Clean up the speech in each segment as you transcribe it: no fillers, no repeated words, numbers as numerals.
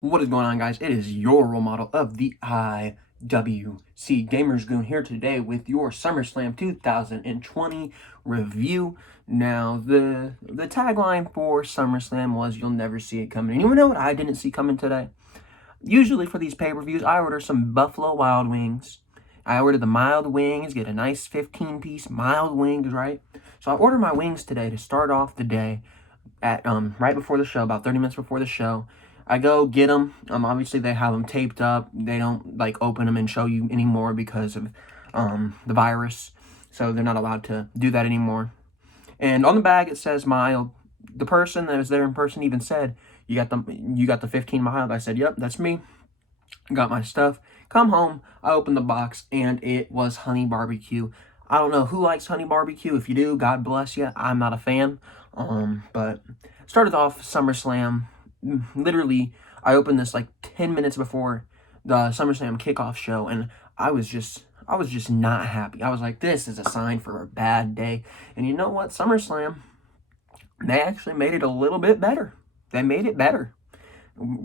What is going on, guys? It is your role model of the IWC Gamers Goon here today with your SummerSlam 2020 review. Now, the tagline for SummerSlam was "You'll never see it coming." And you know what I didn't see coming today? Usually for these pay-per-views, I order some Buffalo Wild Wings. I order the mild wings, get a nice 15-piece mild wings, right? So I ordered my wings today to start off the day at right before the show, about 30 minutes before the show. I go get them. Obviously they have them taped up. They don't like open them and show you anymore because of the virus. So they're not allowed to do that anymore. And on the bag it says mild. The person that was there in person even said, "You got the 15 mild." I said, "Yep, that's me." Got my stuff. Come home. I opened the box and it was honey barbecue. I don't know who likes honey barbecue. If you do, God bless you. I'm not a fan. But started off SummerSlam. Literally, I opened this like 10 minutes before the SummerSlam kickoff show, and I was just not happy. I was like, this is a sign for a bad day. And you know what? SummerSlam, they actually made it a little bit better. They made it better.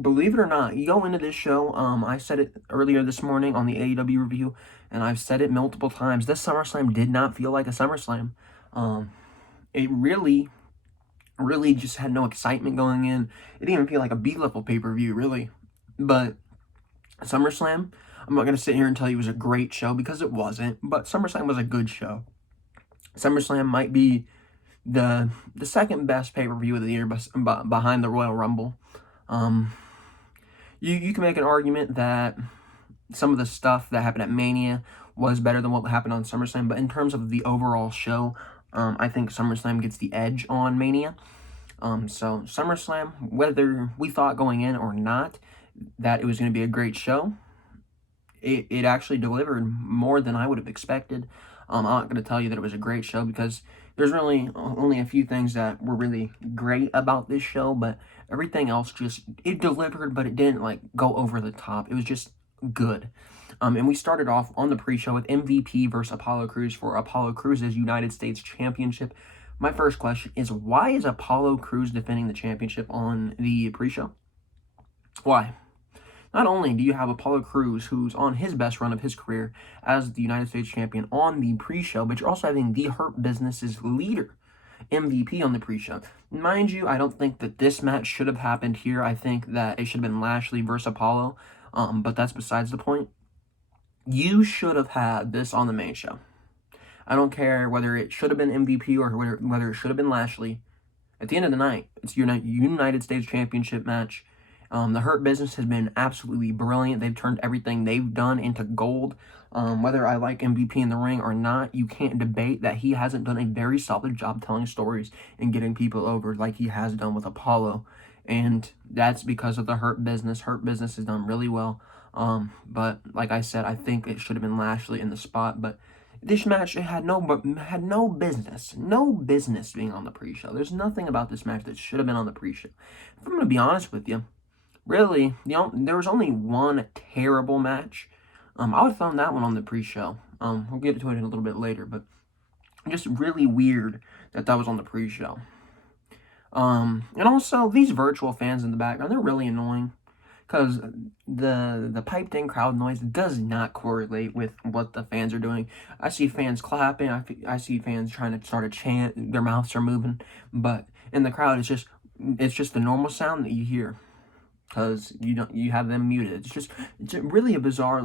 Believe it or not, you go into this show, I said it earlier this morning on the AEW review, and I've said it multiple times. This SummerSlam did not feel like a SummerSlam. It really just had no excitement going in. It didn't even feel like a B-level pay-per-view, really. But SummerSlam, I'm not going to sit here and tell you it was a great show because it wasn't, but SummerSlam was a good show. SummerSlam might be the second best pay-per-view of the year behind the Royal Rumble. You can make an argument that some of the stuff that happened at Mania was better than what happened on SummerSlam, but in terms of the overall show, I think SummerSlam gets the edge on Mania. So SummerSlam, whether we thought going in or not that it was going to be a great show, it actually delivered more than I would have expected. I'm not going to tell you that it was a great show because there's really only a few things that were really great about this show, but everything else it delivered, but it didn't like go over the top. It was just good. And we started off on the pre-show with MVP versus Apollo Crews for Apollo Crews' United States Championship. My first question is, why is Apollo Crews defending the championship on the pre-show? Why? Not only do you have Apollo Crews, who's on his best run of his career as the United States champion on the pre-show, but you're also having the Hurt Business's leader, MVP, on the pre-show. Mind you, I don't think that this match should have happened here. I think that it should have been Lashley versus Apollo, but that's besides the point. You should have had this on the main show. I don't care whether it should have been MVP or whether it should have been Lashley. At the end of the night, it's your United States Championship match. The Hurt Business has been absolutely brilliant. They've turned everything they've done into gold. Whether I like MVP in the ring or not, you can't debate that he hasn't done a very solid job telling stories and getting people over like he has done with Apollo. And that's because of the Hurt Business. Hurt Business has done really well. But like I said, I think it should have been Lashley in the spot. But this match, it had no business being on the pre-show. There's nothing about this match that should have been on the pre-show. If I'm going to be honest with you, really, there was only one terrible match. I would have thrown that one on the pre-show. We'll get to it in a little bit later, but just really weird that was on the pre-show. And also, these virtual fans in the background, they're really annoying because the piped-in crowd noise does not correlate with what the fans are doing. I see fans clapping. I see fans trying to start a chant. Their mouths are moving, but in the crowd, it's just the normal sound that you hear, because you have them muted. It's really a bizarre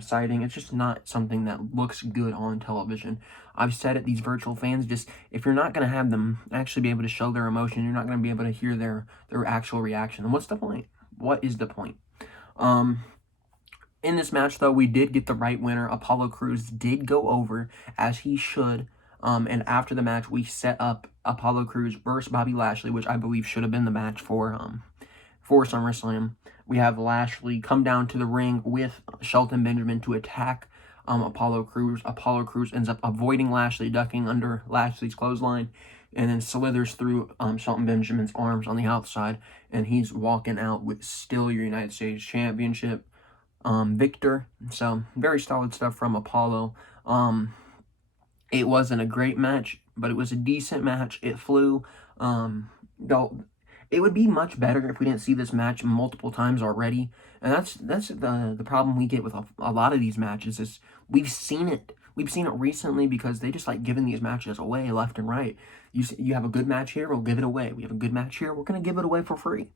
sighting. It's just not something that looks good on television. I've said it, these virtual fans, if you're not going to have them actually be able to show their emotion, you're not going to be able to hear their actual reaction. And what's the point? What is the point? In this match, though, we did get the right winner. Apollo Crews did go over, as he should. And after the match, we set up Apollo Crews versus Bobby Lashley, which I believe should have been the match for SummerSlam. We have Lashley come down to the ring with Shelton Benjamin to attack Apollo Crews. Apollo Crews ends up avoiding Lashley, ducking under Lashley's clothesline, and then slithers through Shelton Benjamin's arms on the outside, and he's walking out with still your United States Championship victor. So very solid stuff from Apollo. It wasn't a great match, but it was a decent match. It flew. It would be much better if we didn't see this match multiple times already. And that's the problem we get with a lot of these matches is we've seen it. We've seen it recently because they just like giving these matches away left and right. You have a good match here, we'll give it away. We have a good match here, we're going to give it away for free.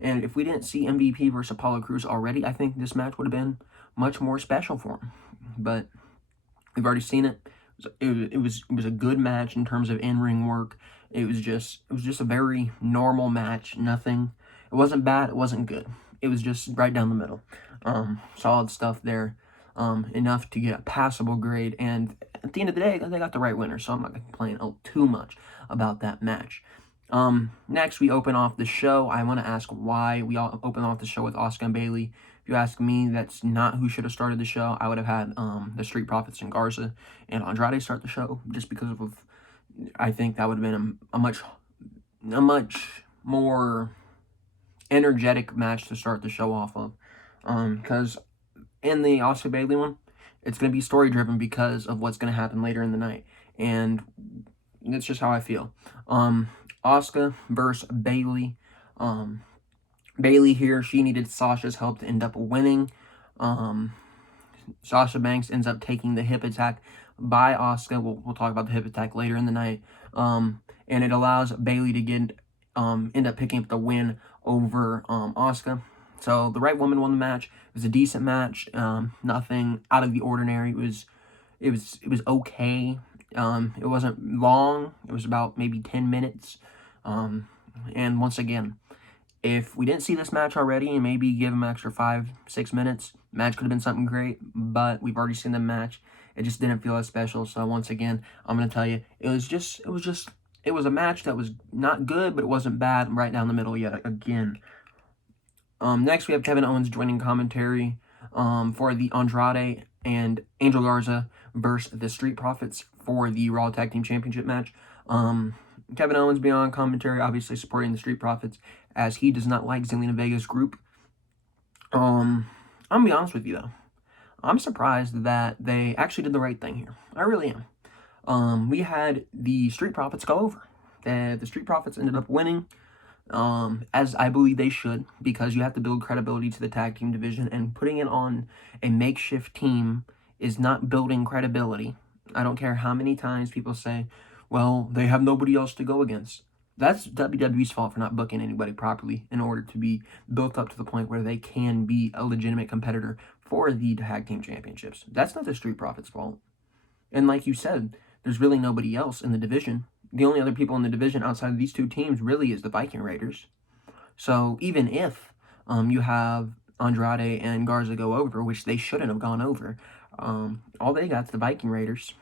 And if we didn't see MVP versus Apollo Crews already, I think this match would have been much more special for him. But we've already seen it. It was a good match in terms of in-ring work. It was just a very normal match. Nothing. It wasn't bad. It wasn't good. It was just right down the middle. Solid stuff there. Enough to get a passable grade. And at the end of the day, they got the right winner. So I'm not going to complain too much about that match. Next, we open off the show. I want to ask why we all open off the show with Asuka and Bayley. If you ask me, that's not who should have started the show. I would have had the Street Profits and Garza and Andrade start the show just because of I think that would have been a much more energetic match to start the show off of. Because in the Asuka Bayley one, it's going to be story driven because of what's going to happen later in the night. And that's just how I feel. Asuka versus Bayley. Bayley here, she needed Sasha's help to end up winning. Sasha Banks ends up taking the hip attack by Asuka. We'll talk about the hip attack later in the night. And it allows Bayley to end up picking up the win over Asuka. So the right woman won the match. It was a decent match. Nothing out of the ordinary. It was okay. It wasn't long. It was about maybe 10 minutes. And once again, if we didn't see this match already and maybe give them an extra 5-6 minutes, match could have been something great, but we've already seen the match. It just didn't feel as special. So once again, I'm going to tell you, it was a match that was not good, but it wasn't bad, right down the middle yet again. Next, we have Kevin Owens joining commentary for the Andrade and Angel Garza versus the Street Profits for the Raw Tag Team Championship match. Kevin Owens being on commentary, obviously supporting the Street Profits, as he does not like Zelina Vega's group. I'm going to be honest with you, though. I'm surprised that they actually did the right thing here. I really am. We had the Street Profits go over. The Street Profits ended up winning, as I believe they should, because you have to build credibility to the tag team division, and putting it on a makeshift team is not building credibility. I don't care how many times people say, well, they have nobody else to go against. That's WWE's fault for not booking anybody properly in order to be built up to the point where they can be a legitimate competitor for the tag team championships. That's not the Street Profits' fault. And like you said, there's really nobody else in the division. The only other people in the division outside of these two teams really is the Viking Raiders. So even if you have Andrade and Garza go over, which they shouldn't have gone over, all they got is the Viking Raiders.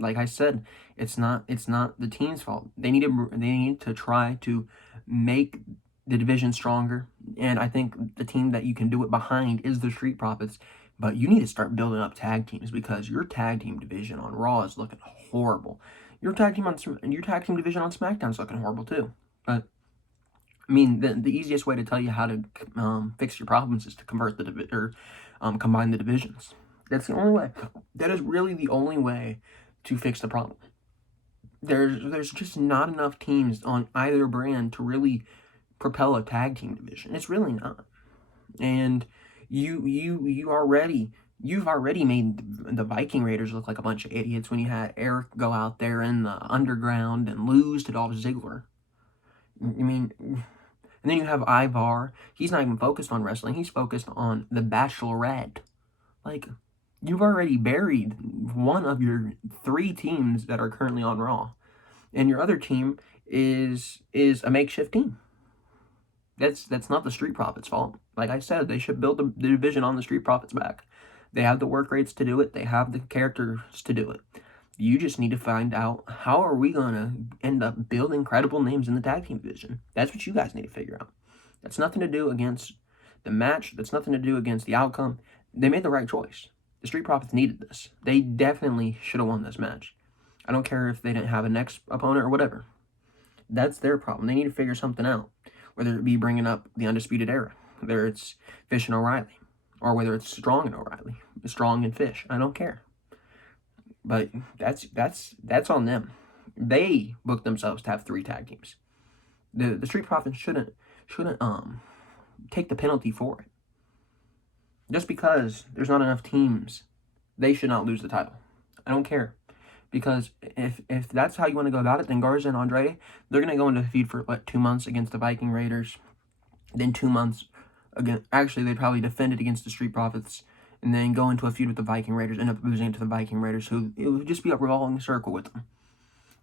Like I said, it's not the team's fault. They need to try to make the division stronger, and I think the team that you can do it behind is the Street Profits. But you need to start building up tag teams, because your tag team division on Raw is looking horrible. Your tag team division on SmackDown is looking horrible too. But I mean, the easiest way to tell you how to fix your problems is to combine the divisions. That's the only way. That is really the only way to fix the problem. There's just not enough teams on either brand to really propel a tag team division. It's really not. And you've already made the Viking Raiders look like a bunch of idiots when you had Eric go out there in the underground and lose to Dolph Ziggler. I mean, and then you have Ivar. He's not even focused on wrestling. He's focused on the Bachelorette. Like, you've already buried one of your 3 teams that are currently on Raw. And your other team is a makeshift team. That's not the Street Profits' fault. Like I said, they should build the division on the Street Profits back. They have the work rates to do it. They have the characters to do it. You just need to find out, how are we going to end up building credible names in the tag team division? That's what you guys need to figure out. That's nothing to do against the match. That's nothing to do against the outcome. They made the right choice. The Street Profits needed this. They definitely should have won this match. I don't care if they didn't have a next opponent or whatever. That's their problem. They need to figure something out. Whether it be bringing up the Undisputed Era, whether it's Fish and O'Reilly, or whether it's Strong and O'Reilly, Strong and Fish. I don't care. But that's on them. They booked themselves to have 3 tag teams. The Street Profits shouldn't take the penalty for it. Just because there's not enough teams, they should not lose the title. I don't care. Because if that's how you want to go about it, then Garza and Andrade, they're going to go into a feud for, 2 months against the Viking Raiders. Then 2 months, again, actually, they'd probably defend it against the Street Profits. And then go into a feud with the Viking Raiders, end up losing to the Viking Raiders, who it would just be a revolving circle with them.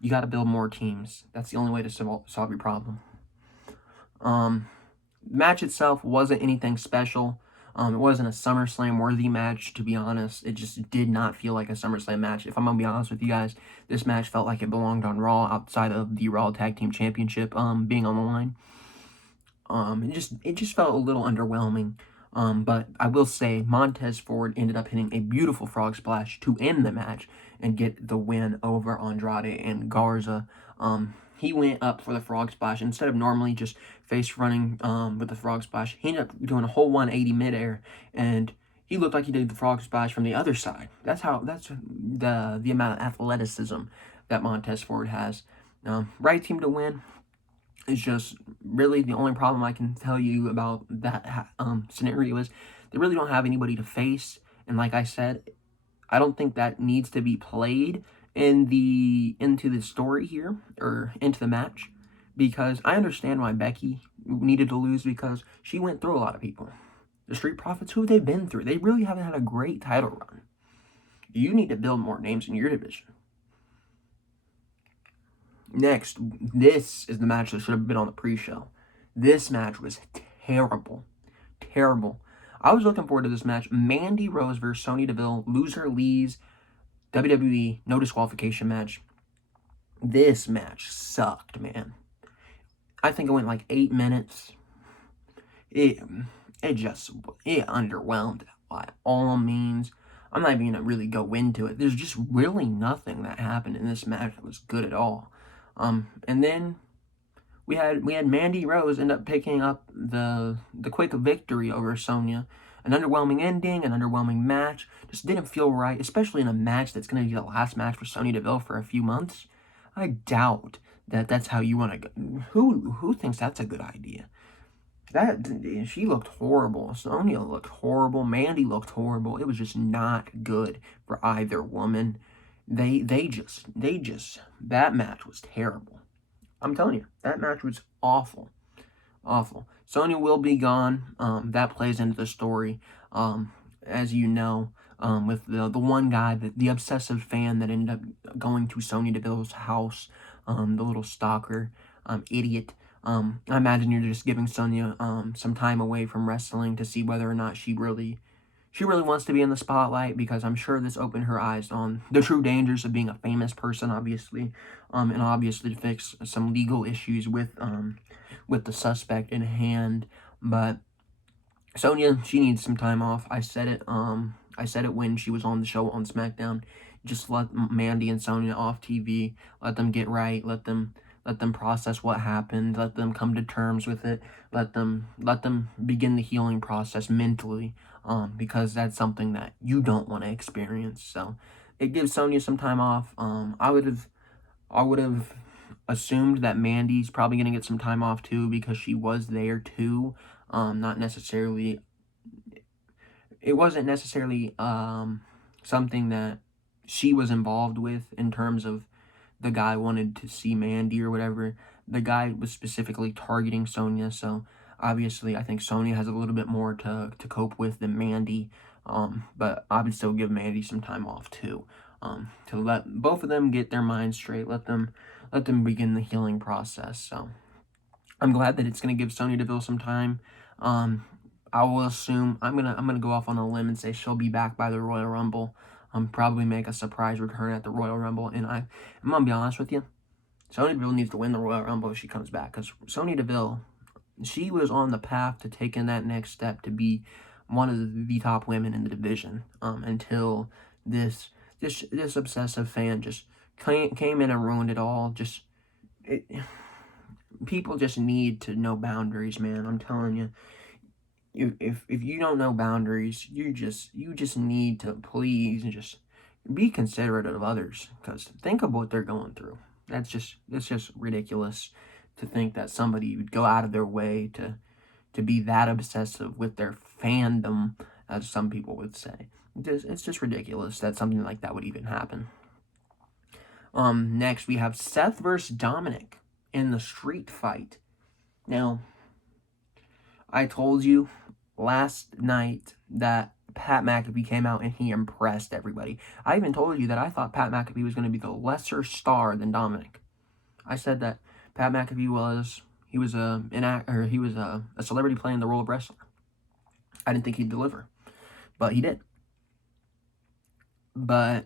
You got to build more teams. That's the only way to solve your problem. The match itself wasn't anything special. It wasn't a SummerSlam worthy match, to be honest. It just did not feel like a SummerSlam match. If I'm gonna be honest with you guys, this match felt like it belonged on Raw outside of the Raw Tag Team Championship being on the line. It just felt a little underwhelming. But I will say Montez Ford ended up hitting a beautiful frog splash to end the match and get the win over Andrade and Garza. He went up for the frog splash instead of normally just face running with the frog splash. He ended up doing a whole 180 midair, and he looked like he did the frog splash from the other side. That's the amount of athleticism that Montez Ford has. Right team to win. It's just really the only problem I can tell you about that scenario is they really don't have anybody to face, and like I said, I don't think that needs to be played into the story here or into the match, because I understand why Becky needed to lose, because she went through a lot of people. The Street Profits, who have they been through? They really haven't had a great title run. You need to build more names in your division. Next, this is the match that should have been on the pre-show. This match was terrible. Terrible. I was looking forward to this match. Mandy Rose versus Sonya Deville. Loser leaves. WWE no disqualification match. This match sucked, man. I think it went like 8 minutes. It underwhelmed by all means. I'm not even gonna really go into it. There's just really nothing that happened in this match that was good at all. And then we had Mandy Rose end up picking up the quick victory over Sonya. An underwhelming ending, an underwhelming match. Just didn't feel right, especially in a match that's going to be the last match for Sonya Deville for a few months. I doubt that that's how you want to go. Who thinks that's a good idea? She looked horrible. Sonya looked horrible. Mandy looked horrible. It was just not good for either woman. They just that match was terrible. I'm telling you, that match was awful. Awful. Sonya will be gone. That plays into the story. As you know, with the one guy, the obsessive fan that ended up going to Sonya Deville's house, the little stalker, idiot. I imagine you're just giving Sonya some time away from wrestling to see whether or not she really wants to be in the spotlight, because I'm sure this opened her eyes on the true dangers of being a famous person, obviously, and obviously to fix some legal issues with the suspect in hand. But Sonya, she needs some time off. I said it when she was on the show on SmackDown. Just let Mandy and Sonya off TV. Let them get right. Let them process what happened. Let them come to terms with it. Let them begin the healing process mentally. Because that's something that you don't want to experience. So it gives Sonya some time off. I would have assumed that Mandy's probably going to get some time off too, because she was there too. Not necessarily, it wasn't necessarily something that she was involved with in terms of the guy wanted to see Mandy or whatever. The guy was specifically targeting Sonya, so obviously I think Sonya has a little bit more to cope with than Mandy. But I would still give Mandy some time off too, to let both of them get their minds straight. Let them begin the healing process. So I'm glad that it's gonna give Sonya Deville some time. I will assume I'm gonna go off on a limb and say she'll be back by the Royal Rumble. Probably make a surprise return at the Royal Rumble. And I'm gonna be honest with you, Sonya Deville needs to win the Royal Rumble if she comes back, because Sonya Deville, she was on the path to taking that next step to be one of the top women in the division, until this obsessive fan just came in and ruined it all. People just need to know boundaries, man. I'm telling you. If you don't know boundaries, you just need to please just be considerate of others, because think of what they're going through. It's just ridiculous to think that somebody would go out of their way to be that obsessive with their fandom, as some people would say. It's just ridiculous that something like that would even happen. Next we have Seth versus Dominic in the street fight. Now, I told you last night that Pat McAfee came out and he impressed everybody. I even told you that I thought Pat McAfee was going to be the lesser star than Dominic. I said that Pat McAfee was a celebrity playing the role of wrestler. I didn't think he'd deliver, but he did. But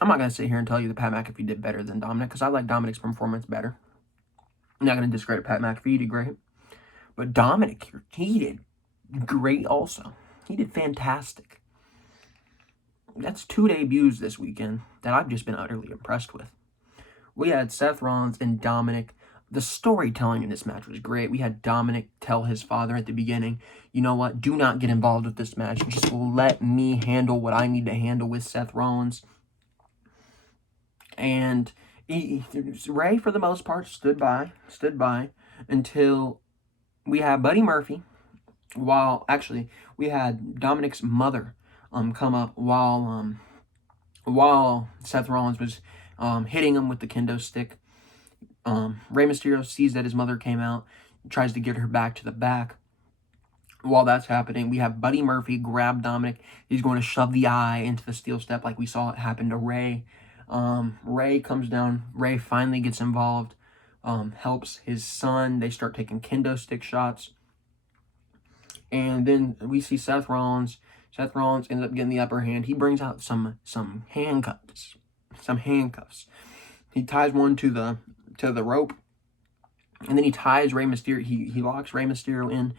I'm not going to sit here and tell you that Pat McAfee did better than Dominic, because I like Dominic's performance better. I'm not going to discredit Pat McAfee. He did great. But Dominic, he did great also. He did fantastic. That's 2 debuts this weekend that I've just been utterly impressed with. We had Seth Rollins and Dominic. The storytelling in this match was great. We had Dominic tell his father at the beginning, you know what, do not get involved with this match. Just let me handle what I need to handle with Seth Rollins. And Ray, for the most part, stood by until we had Buddy Murphy. We had Dominic's mother come up while Seth Rollins was hitting him with the kendo stick. Rey Mysterio sees that his mother came out, tries to get her back to the back. While that's happening, we have Buddy Murphy grab Dominic. He's going to shove the eye into the steel step like we saw it happen to Ray. Ray comes down. Ray finally gets involved, helps his son. They start taking kendo stick shots. And then we see Seth Rollins. Seth Rollins ends up getting the upper hand. He brings out some handcuffs. He ties one to the rope, and then he ties Rey Mysterio. He locks Rey Mysterio in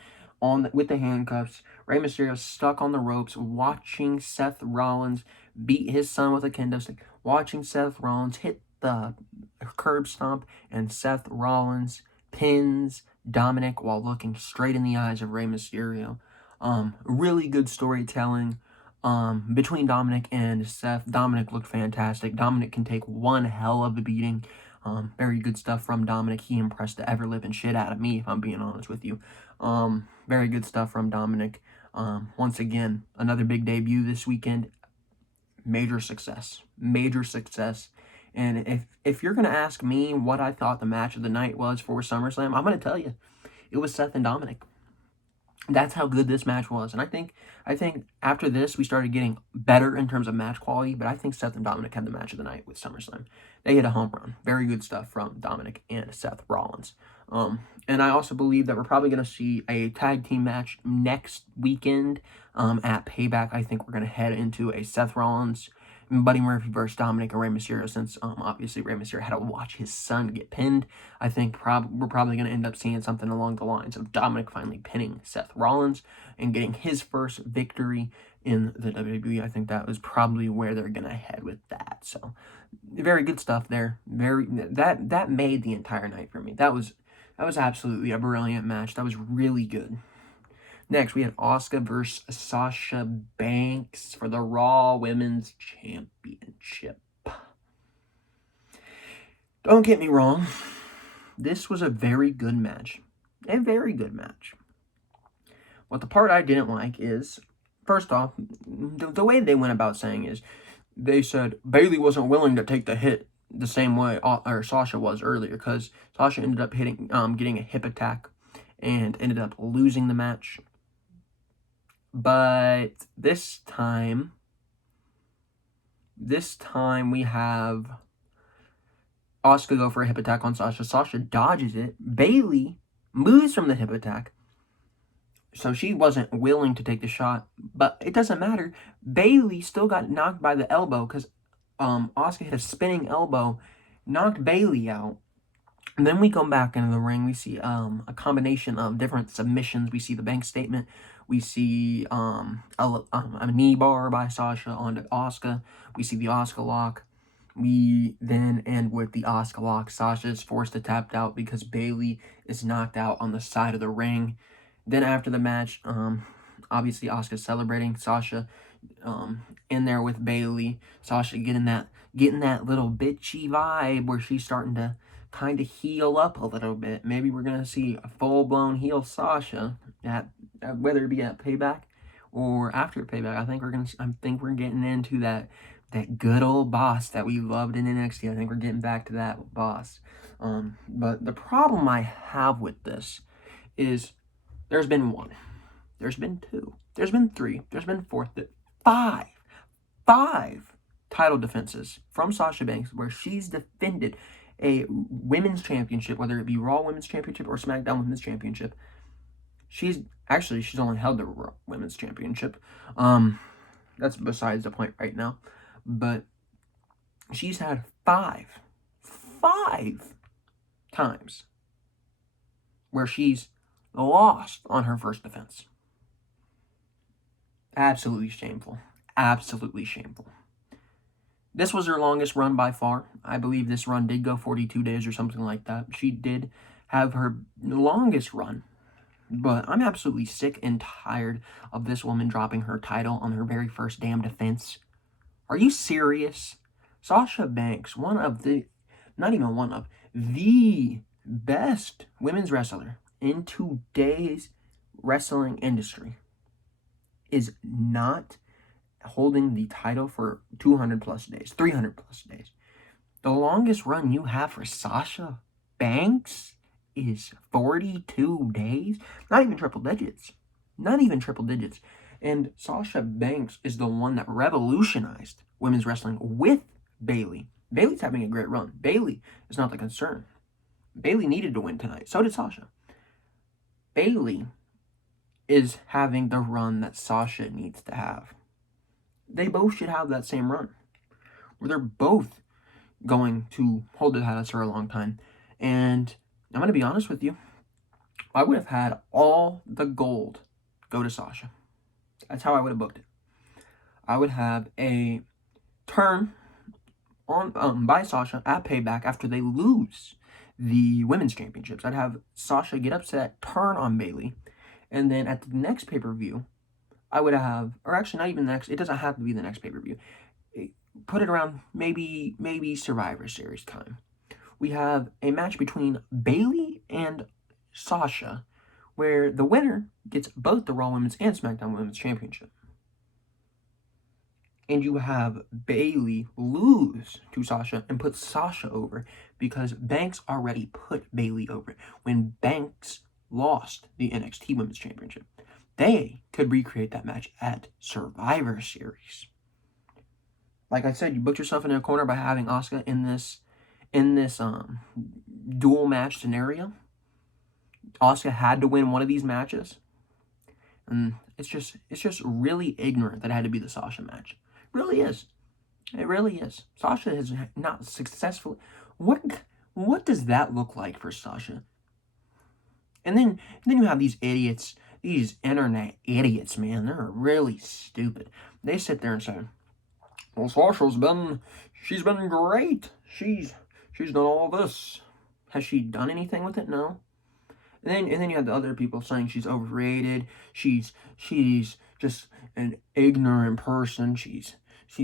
with the handcuffs. Rey Mysterio's stuck on the ropes, watching Seth Rollins beat his son with a kendo stick, watching Seth Rollins hit the curb stomp, and Seth Rollins pins Dominic while looking straight in the eyes of Rey Mysterio. Really good storytelling between Dominic and Seth. Dominic looked fantastic. Dominic can take one hell of a beating. Very good stuff from Dominic. He impressed the ever-living shit out of me, if I'm being honest with you. Very good stuff from Dominic. Once again, another big debut this weekend. Major success. And if you're going to ask me what I thought the match of the night was for SummerSlam, I'm going to tell you, it was Seth and Dominic. That's how good this match was. And I think after this, we started getting better in terms of match quality, but I think Seth and Dominic had the match of the night with SummerSlam. They hit a home run. Very good stuff from Dominic and Seth Rollins. And I also believe that we're probably going to see a tag team match next weekend at Payback. I think we're going to head into a Seth Rollins, Buddy Murphy versus Dominic and Rey Mysterio, since obviously Rey Mysterio had to watch his son get pinned. I think we're probably going to end up seeing something along the lines of Dominic finally pinning Seth Rollins and getting his first victory in the WWE. I think that was probably where they're going to head with that. So, very good stuff there. That made the entire night for me. That was absolutely a brilliant match. That was really good. Next, we had Asuka versus Sasha Banks for the Raw Women's Championship. Don't get me wrong. This was a very good match. A very good match. What the part I didn't like is, first off, the way they went about saying is, they said Bayley wasn't willing to take the hit the same way Sasha was earlier, because Sasha ended up getting a hip attack and ended up losing the match. But this time we have Asuka go for a hip attack on Sasha. Sasha dodges it. Bayley moves from the hip attack. So she wasn't willing to take the shot. But it doesn't matter. Bayley still got knocked by the elbow because Asuka hit a spinning elbow, knocked Bayley out. And then we come back into the ring. We see a combination of different submissions. We see the bank statement. We see a knee bar by Sasha onto Asuka. We see the Asuka lock. We then end with the Asuka lock. Sasha is forced to tap out because Bayley is knocked out on the side of the ring. Then after the match, obviously Asuka's celebrating. Sasha in there with Bayley. Sasha getting that little bitchy vibe where she's starting to kind of heal up a little bit. Maybe we're going to see a full-blown heel Sasha at whether it be at Payback or after Payback. I think we're getting into that good old boss that we loved in NXT. I think we're getting back to that boss. But the problem I have with this is there's been one, there's been two, there's been three, there's been four, five title defenses from Sasha Banks where she's defended a women's championship, whether it be Raw Women's Championship or SmackDown Women's Championship. She's only held the Raw Women's Championship. That's besides the point right now. But she's had five times where she's lost on her first defense. Absolutely shameful. Absolutely shameful. This was her longest run by far. I believe this run did go 42 days or something like that. She did have her longest run. But I'm absolutely sick and tired of this woman dropping her title on her very first damn defense. Are you serious? Sasha Banks, the best women's wrestler in today's wrestling industry, is not holding the title for 200 plus days, 300 plus days. The longest run you have for Sasha Banks is 42 days. Not even triple digits. And Sasha Banks is the one that revolutionized women's wrestling with Bayley. Bayley's having a great run. Bayley is not the concern. Bayley needed to win tonight. So did Sasha. Bayley is having the run that Sasha needs to have. They both should have that same run, where they're both going to hold the titles for a long time. And I'm going to be honest with you. I would have had all the gold go to Sasha. That's how I would have booked it. I would have a turn on by Sasha at Payback after they lose the women's championships. I'd have Sasha get upset, turn on Bayley, and then at the next pay-per-view, I would have, or actually not even the next, it doesn't have to be the next pay-per-view. Put it around maybe Survivor Series time. We have a match between Bayley and Sasha where the winner gets both the Raw Women's and SmackDown Women's Championship. And you have Bayley lose to Sasha and put Sasha over because Banks already put Bayley over when Banks lost the NXT Women's Championship. They could recreate that match at Survivor Series. Like I said, you booked yourself in a corner by having Asuka in this dual match scenario. Asuka had to win one of these matches. And it's just really ignorant that it had to be the Sasha match. It really is. It really is. Sasha has not successfully. What does that look like for Sasha? And then you have these idiots, these internet idiots, man. They're really stupid. They sit there and say, well, she's been great. She's done all this. Has she done anything with it? No. And then you have the other people saying she's overrated. She's just an ignorant person. She's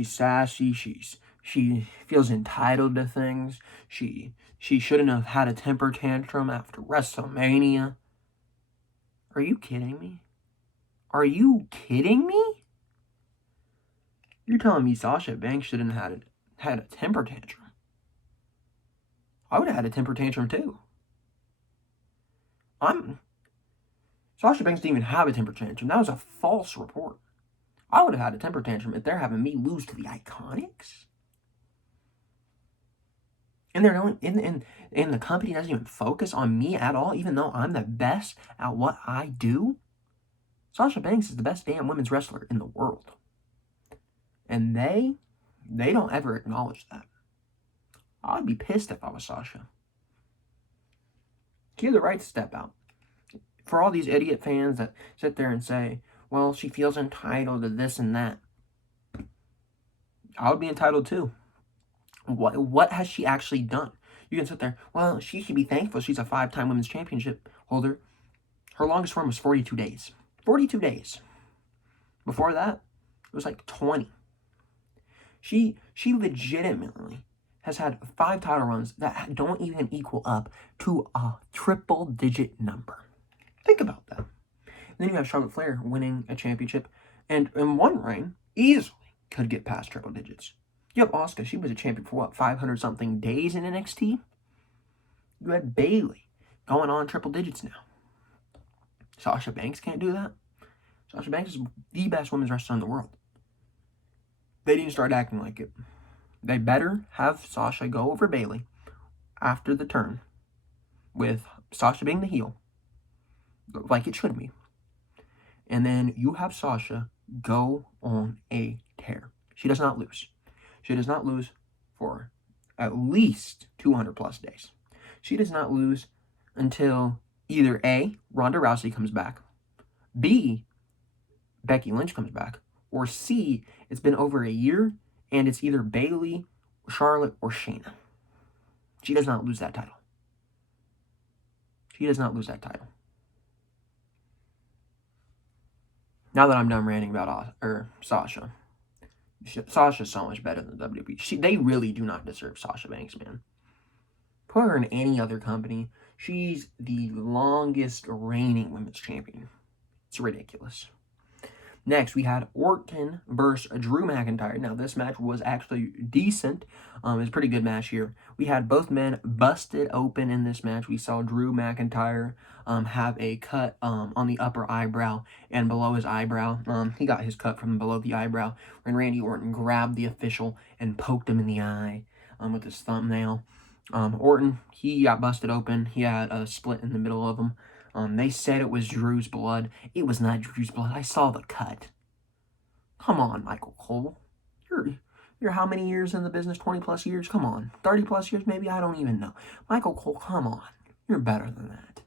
sassy. She feels entitled to things. She shouldn't have had a temper tantrum after WrestleMania. Are you kidding me? Are you kidding me? You're telling me Sasha Banks shouldn't have had a temper tantrum? I would have had a temper tantrum too. Sasha Banks didn't even have a temper tantrum. That was a false report. I would have had a temper tantrum if they're having me lose to the Iconics. And and the company doesn't even focus on me at all, even though I'm the best at what I do. Sasha Banks is the best damn women's wrestler in the world. And they don't ever acknowledge that. I'd be pissed if I was Sasha. She had the right to step out. For all these idiot fans that sit there and say, well, she feels entitled to this and that. I would be entitled too. What has she actually done? You can sit there, well, she should be thankful she's a 5-time women's championship holder. Her longest run was 42 days. 42 days. Before that, it was like 20. She legitimately has had 5 title runs that don't even equal up to a triple-digit number. Think about that. And then you have Charlotte Flair winning a championship, and in one reign, easily could get past triple digits. You have Asuka. She was a champion for, what, 500-something days in NXT? You had Bayley going on triple digits now. Sasha Banks can't do that. Sasha Banks is the best women's wrestler in the world. They didn't start acting like it. They better have Sasha go over Bayley after the turn, with Sasha being the heel, like it should be. And then you have Sasha go on a tear. She does not lose. She does not lose for at least 200 plus days. She does not lose until either A, Ronda Rousey comes back, B, Becky Lynch comes back, or C, it's been over a year and it's either Bayley, Charlotte, or Shayna. She does not lose that title. She does not lose that title. Now that I'm done ranting about Sasha, Sasha's so much better than WWE. They really do not deserve Sasha Banks, man. Put her in any other company. She's the longest reigning women's champion. It's ridiculous. Next, we had Orton versus Drew McIntyre. Now, this match was actually decent. It was a pretty good match here. We had both men busted open in this match. We saw Drew McIntyre have a cut on the upper eyebrow and below his eyebrow. He got his cut from below the eyebrow when Randy Orton grabbed the official and poked him in the eye with his thumbnail. Orton, he got busted open. He had a split in the middle of him. They said it was Drew's blood. It was not Drew's blood. I saw the cut. Come on, Michael Cole. You're how many years in the business? 20 plus years? Come on. 30 plus years maybe? I don't even know. Michael Cole, come on. You're better than that.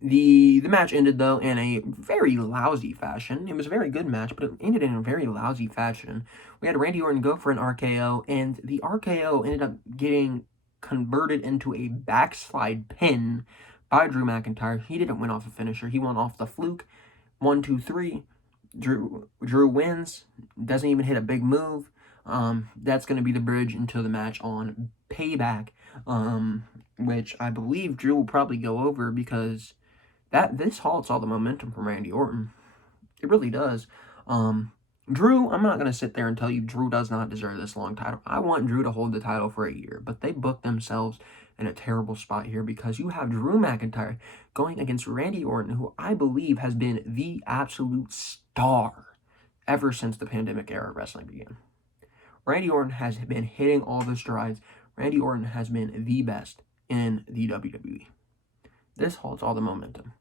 The match ended, though, in a very lousy fashion. It was a very good match, but it ended in a very lousy fashion. We had Randy Orton go for an RKO, and the RKO ended up getting converted into a backslide pin by Drew McIntyre. He didn't win off a finisher. He won off the fluke. 1, 2, 3. Drew wins. Doesn't even hit a big move. That's going to be the bridge into the match on Payback, which I believe Drew will probably go over because this halts all the momentum from Randy Orton. It really does. Drew, I'm not going to sit there and tell you Drew does not deserve this long title. I want Drew to hold the title for a year, but they booked themselves in a terrible spot here because you have Drew McIntyre going against Randy Orton, who I believe has been the absolute star ever since the pandemic era of wrestling began. Randy Orton has been hitting all the strides. Randy Orton has been the best in the WWE. This halts all the momentum.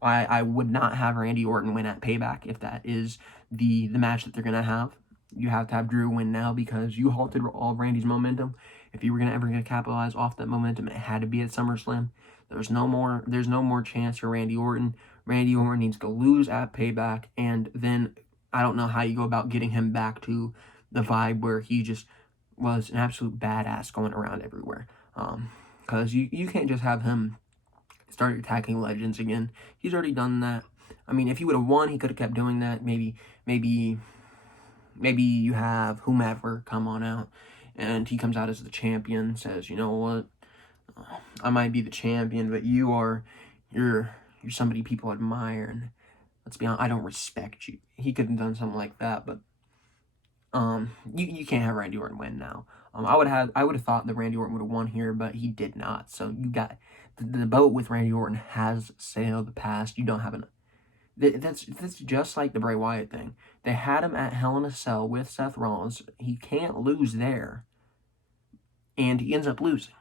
I would not have Randy Orton win at Payback if that is the match that they're going to have. You have to have Drew win now because you halted all of Randy's momentum. If you were ever going to capitalize off that momentum, it had to be at SummerSlam. There's no more chance for Randy Orton. Randy Orton needs to lose at Payback, and then I don't know how you go about getting him back to the vibe where he just was an absolute badass going around everywhere. Because you can't just have him start attacking legends again. He's already done that. I mean, if he would have won, he could have kept doing that. Maybe you have whomever come on out, and he comes out as the champion, says, you know what, I might be the champion, but you're somebody people admire, and let's be honest, I don't respect you. He could have done something like that, but you can't have Randy Orton win now. I would have thought that Randy Orton would have won here, but he did not. So you got the boat with Randy Orton has sailed past. You don't have that's just like the Bray Wyatt thing. They had him at Hell in a Cell with Seth Rollins. He can't lose there, and he ends up losing.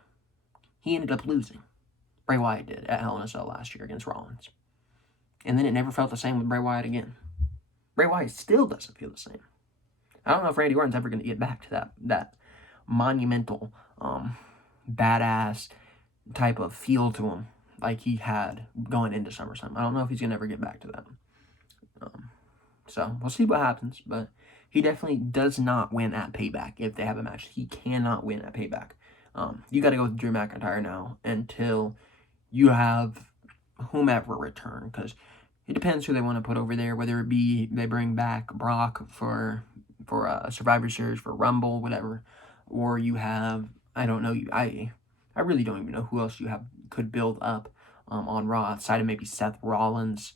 He ended up losing. Bray Wyatt did at Hell in a Cell last year against Rollins, and then it never felt the same with Bray Wyatt again. Bray Wyatt still doesn't feel the same. I don't know if Randy Orton's ever going to get back to that monumental, badass type of feel to him like he had going into SummerSlam. I don't know if he's going to ever get back to that. So we'll see what happens, but he definitely does not win at Payback if they have a match. He cannot win at Payback. You got to go with Drew McIntyre now until you have whomever return, because it depends who they want to put over there, whether it be they bring back Brock for a Survivor Series, for Rumble, whatever, or you have, I don't know, I really don't even know who else you have could build up on Raw outside of maybe Seth Rollins,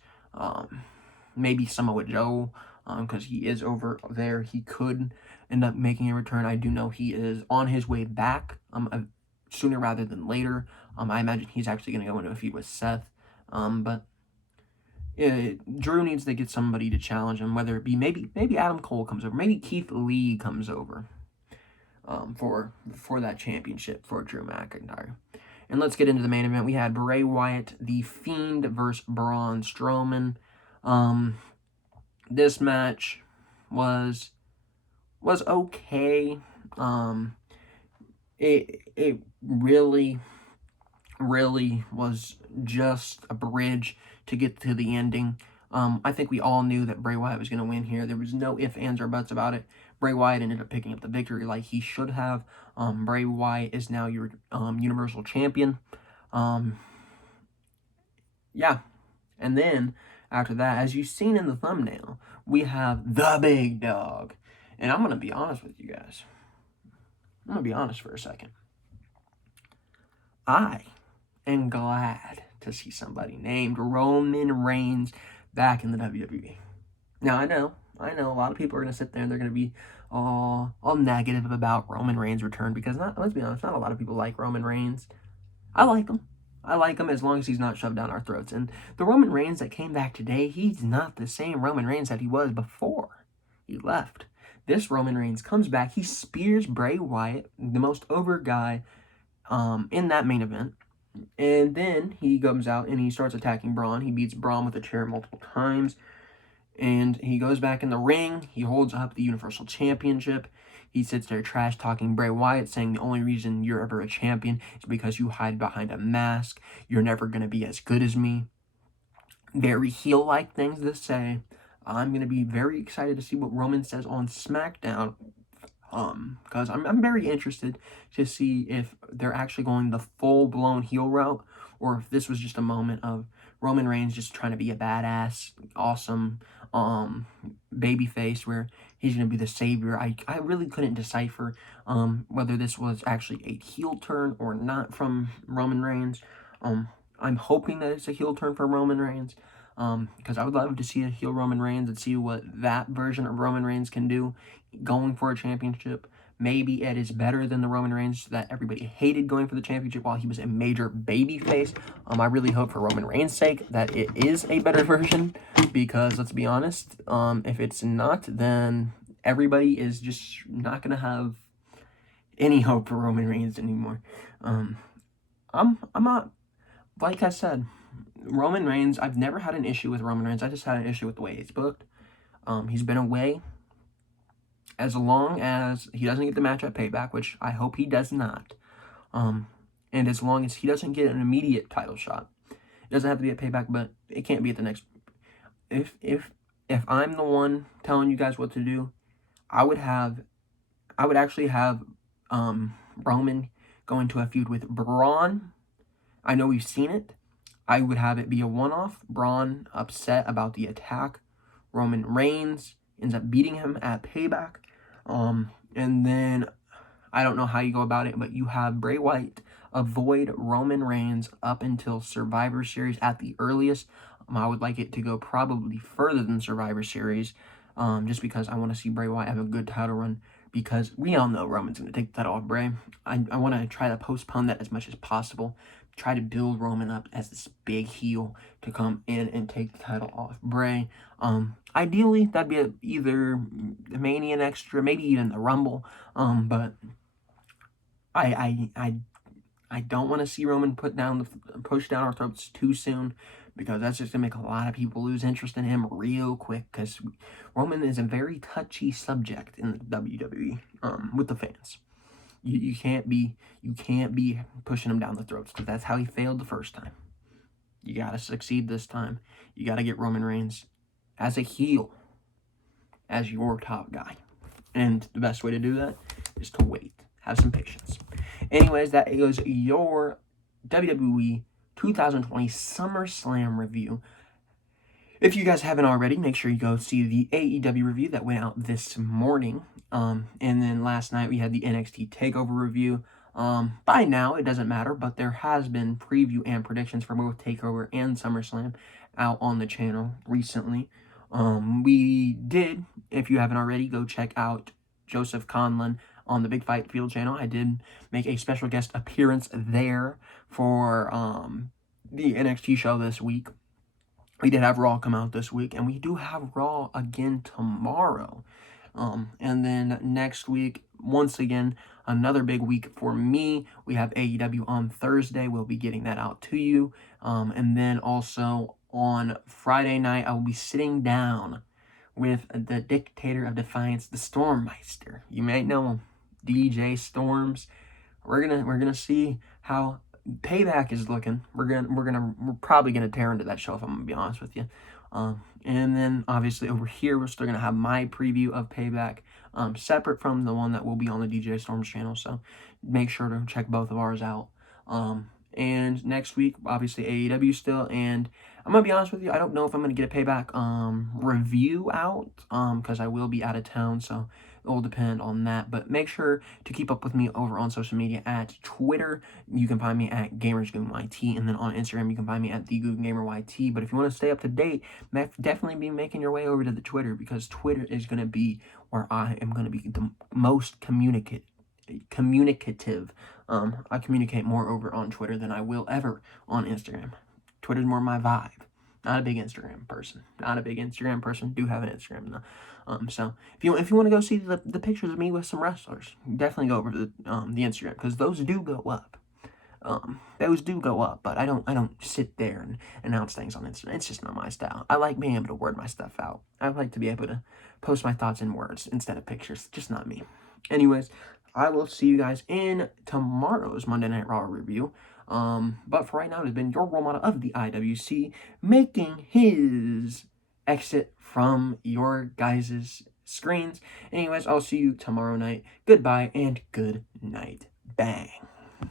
maybe Samoa Joe, because he is over there. He could end up making a return. I do know he is on his way back, sooner rather than later. I imagine he's actually going to go into a feud with Seth, but Drew needs to get somebody to challenge him, whether it be maybe Adam Cole comes over, maybe Keith Lee comes over for that championship for Drew McIntyre. And let's get into the main event. We had Bray Wyatt, The Fiend versus Braun Strowman. This match was okay. It really was just a bridge to get to the ending. I think we all knew that Bray Wyatt was going to win here. There was no ifs, ands, or buts about it. Bray Wyatt ended up picking up the victory like he should have. Bray Wyatt is now your Universal Champion. Yeah. And then, after that, as you've seen in the thumbnail, we have the big dog. And I'm going to be honest with you guys. I'm going to be honest for a second. I am glad to see somebody named Roman Reigns back in the WWE. Now, I know a lot of people are going to sit there and they're going to be all negative about Roman Reigns' return because, let's be honest, not a lot of people like Roman Reigns. I like him. I like him as long as he's not shoved down our throats. And the Roman Reigns that came back today, he's not the same Roman Reigns that he was before he left. This Roman Reigns comes back. He spears Bray Wyatt, the most over guy in that main event. And then he comes out and he starts attacking Braun. He beats Braun with a chair multiple times. And he goes back in the ring. He holds up the Universal Championship. He sits there trash-talking Bray Wyatt, saying the only reason you're ever a champion is because you hide behind a mask. You're never going to be as good as me. Very heel-like things to say. I'm going to be very excited to see what Roman says on SmackDown. Because I'm very interested to see if they're actually going the full-blown heel route, or if this was just a moment of Roman Reigns just trying to be a badass, awesome, babyface where he's going to be the savior. I really couldn't decipher, whether this was actually a heel turn or not from Roman Reigns. I'm hoping that it's a heel turn for Roman Reigns, because I would love to see a heel Roman Reigns and see what that version of Roman Reigns can do going for a championship. Maybe it is better than the Roman Reigns that everybody hated going for the championship while he was a major babyface. I really hope for Roman Reigns' sake that it is a better version, because let's be honest, if it's not, then everybody is just not going to have any hope for Roman Reigns anymore. I'm not, like I said, Roman Reigns, I've never had an issue with Roman Reigns. I just had an issue with the way he's booked. He's been away. As long as he doesn't get the match at Payback, which I hope he does not, and as long as he doesn't get an immediate title shot, it doesn't have to be at Payback, but it can't be at the next. If I'm the one telling you guys what to do, I would actually have Roman go into a feud with Braun. I know we've seen it. I would have it be a one-off. Braun upset about the attack. Roman Reigns ends up beating him at Payback. And then, I don't know how you go about it, but you have Bray Wyatt avoid Roman Reigns up until Survivor Series at the earliest. I would like it to go probably further than Survivor Series, just because I want to see Bray Wyatt have a good title run, because we all know Roman's going to take that off Bray. I want to try to postpone that as much as possible. Try to build Roman up as this big heel to come in and take the title off Bray. Ideally, that'd be either the Mania next year, maybe even the Rumble. But I don't want to see Roman push down our throats too soon, because that's just gonna make a lot of people lose interest in him real quick. Because Roman is a very touchy subject in the WWE with the fans. You can't be pushing him down the throats, because that's how he failed the first time. You gotta succeed this time. You gotta get Roman Reigns as a heel, as your top guy. And the best way to do that is to wait. Have some patience. Anyways, that is your WWE 2020 SummerSlam review. If you guys haven't already, make sure you go see the AEW review that went out this morning. And then last night we had the NXT TakeOver review. By now, it doesn't matter, but there has been preview and predictions for both TakeOver and SummerSlam out on the channel recently. We did, if you haven't already, go check out Joseph Conlon on the Big Fight Field channel. I did make a special guest appearance there for the NXT show this week. We did have Raw come out this week, and we do have Raw again tomorrow. And then next week, once again, another big week for me. We have AEW on Thursday. We'll be getting that out to you. And then also on Friday night, I will be sitting down with the Dictator of Defiance, the Stormmeister. You may know him, DJ Storms. We're gonna see how Payback is looking. We're probably gonna tear into that show, if I'm gonna be honest with you. And then obviously over here we're still gonna have my preview of Payback, separate from the one that will be on the DJ Storms channel. So make sure to check both of ours out. And next week, obviously AEW still, and I'm gonna be honest with you, I don't know if I'm gonna get a Payback review out, because I will be out of town, so it will depend on that. But make sure to keep up with me over on social media at Twitter. You can find me at GamersGoonYT, and then on Instagram you can find me at thegoongameryt. But if you want to stay up to date, definitely be making your way over to the Twitter, because Twitter is gonna be where I am gonna be the most communicative. I communicate more over on Twitter than I will ever on Instagram. Twitter's more my vibe. Not a big Instagram person. Do have an Instagram though. So if you want to go see the pictures of me with some wrestlers, definitely go over to the Instagram, because those do go up. But I don't sit there and announce things on Instagram. It's just not my style. I like being able to word my stuff out. I like to be able to post my thoughts in words instead of pictures. Just not me. Anyways, I will see you guys in tomorrow's Monday Night Raw review. But for right now, it has been your role model of the IWC making his exit from your guys' screens. Anyways, I'll see you tomorrow night. Goodbye and good night. Bang.